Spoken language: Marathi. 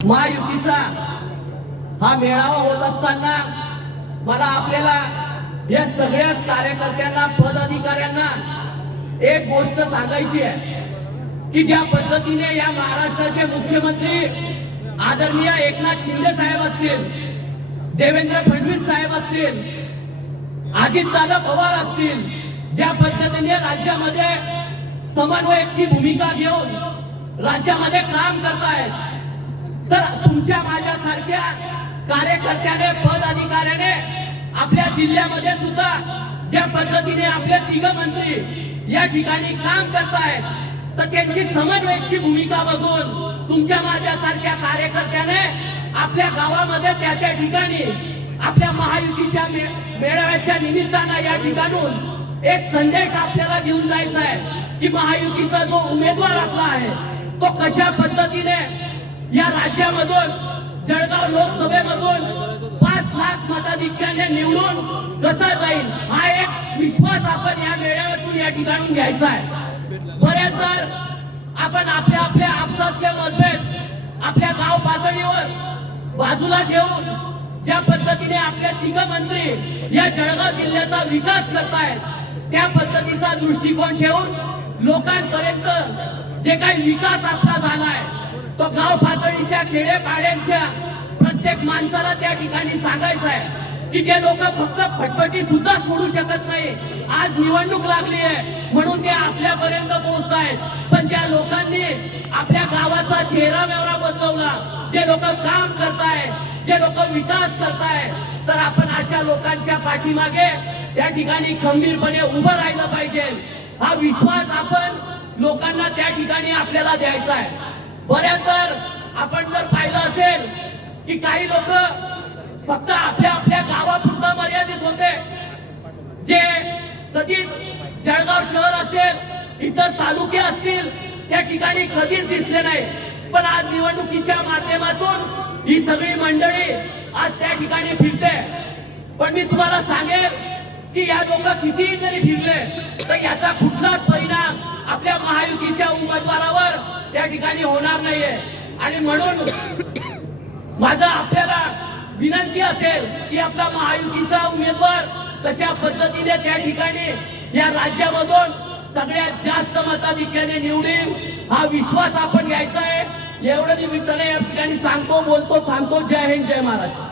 महायुतीचा हा मेळावा होत असताना मला आपल्याला या सगळ्याच कार्यकर्त्यांना पदाधिकाऱ्यांना एक गोष्ट सांगायची आहे की ज्या पद्धतीने या महाराष्ट्राचे मुख्यमंत्री आदरणीय एकनाथ शिंदे साहेब असतील, देवेंद्र फडणवीस साहेब असतील, अजितदादा पवार असतील, ज्या पद्धतीने राज्यामध्ये समन्वयकची भूमिका घेऊन राज्यामध्ये काम करतायत, तर तुमच्या माझ्यासारख्या कार्यकर्त्याने पदाधिकाऱ्याने आपल्या जिल्ह्यामध्ये सुद्धा ज्या पद्धतीने आपले तिघ मंत्री या ठिकाणी काम करतायत, तर त्यांची समन्वयकची भूमिका बघून तुमच्या माझ्यासारख्या कार्यकर्त्याने आपल्या गावामध्ये त्या ठिकाणी आपल्या महायुतीच्या मेळाव्याच्या निमित्तानं या ठिकाणून एक संदेश आपल्याला घेऊन जायचा आहे की महायुतीचा जो उमेदवार आपला आहे तो कशा पद्धतीने या राज्यामधून जळगाव लोकसभेमधून 5 लाख मताधिक्याने निवडून कसा जाईल हा एक विश्वास आपण या मेळाव्यातून या ठिकाणून घ्यायचा आहे। बऱ्याचदा आपण आपल्या आपल्या आपसातले मतभेद आपल्या गाव पातळीवर बाजूला ठेवून ज्या पद्धतीने आपले तिघ मंत्री या जळगाव जिल्ह्याचा विकास करतायत त्या पद्धतीचा दृष्टिकोन ठेवून लोकांपर्यंत जे काही विकास आपला झालाय तो गाव पातळीच्या खेडेपाड्यांच्या प्रत्येक माणसाला त्या ठिकाणी सांगायचं आहे की जे लोक फक्त फटफटी सुद्धा सोडू शकत नाही, आज निवडणूक लागली आहे म्हणून ते आपल्यापर्यंत पोहोचतायत, पण ज्या लोकांनी आपल्या गावाचा चेहरा मेहरा बदलवला, जे लोक काम करतायत, जे लोक विकास करतायत, तर आपण अशा लोकांच्या पाठीमागे त्या ठिकाणी खंबीरपणे उभं राहिलं पाहिजे। हा विश्वास आपण लोकांना त्या ठिकाणी आपल्याला द्यायचा आहे। बऱ्याचदा आपण जर पाहिलं असेल की काही लोक फक्त आपल्या आपल्या गावापुरता मर्यादित होते, जे कधीच जळगाव शहर असेल इतर तालुके असतील त्या ठिकाणी कधीच दिसले नाही, पण आज निवडणुकीच्या माध्यमातून ही सगळी मंडळी आज त्या ठिकाणी फिरते। पण मी तुम्हाला सांगेन की या लोक कितीही जरी फिरले तर याचा कुठलाच परिणाम आपल्या महायुतीच्या उमेदवारावर त्या ठिकाणी होणार नाहीये। आणि म्हणून माझा आपल्याला विनंती असेल की आपला महायुतीचा उमेदवार कशा पद्धतीने त्या ठिकाणी या राज्यामधून सगळ्यात जास्त मताधिक्याने निवडेल हा विश्वास आपण घ्यायचा आहे। एवढं निमित्ताने या ठिकाणी सांगतो, बोलतो, थांबतो। जय हिंद, जय महाराष्ट्र।